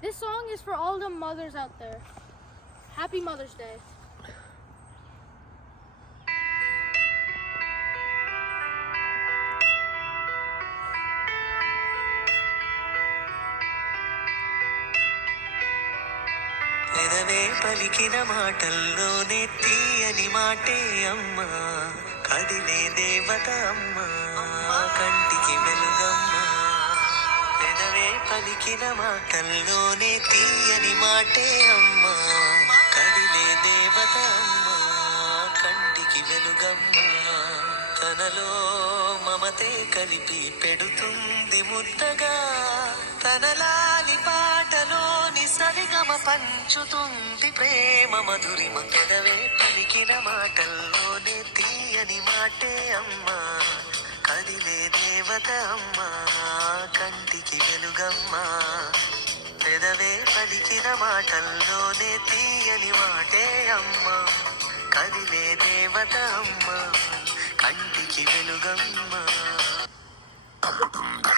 This song is for all the mothers out there. Happy Mother's Day. పెదవే పలికిన మాటల్లోనే తీయని మాటే అమ్మా, కదిలే దేవత అమ్మా, కంటికి వెలుగమ్మా. పెదవే పలికిన మాటల్లోనే తీయని మాటే అమ్మా, కదిలే దేవత అమ్మా, కంటికి వెలుగమ్మా. తనలో మమతే కలిపి పెడుతుంది ముద్దగా, తనలాలి పాటలోని సరిగమ పంచుతుంది ప్రేమ మధురిమ. పెదవే పలికిన మాటల్లోనే తీయని మాటే అమ్మా, కదిలే దేవత అమ్మా, కంటికి వెలుగమ్మా. పెదవే పలికిన మాటల్లోనే తీయని మాటే అమ్మా, కదిలే దేవత అమ్మా, కంటికి వెలుగమ్మా.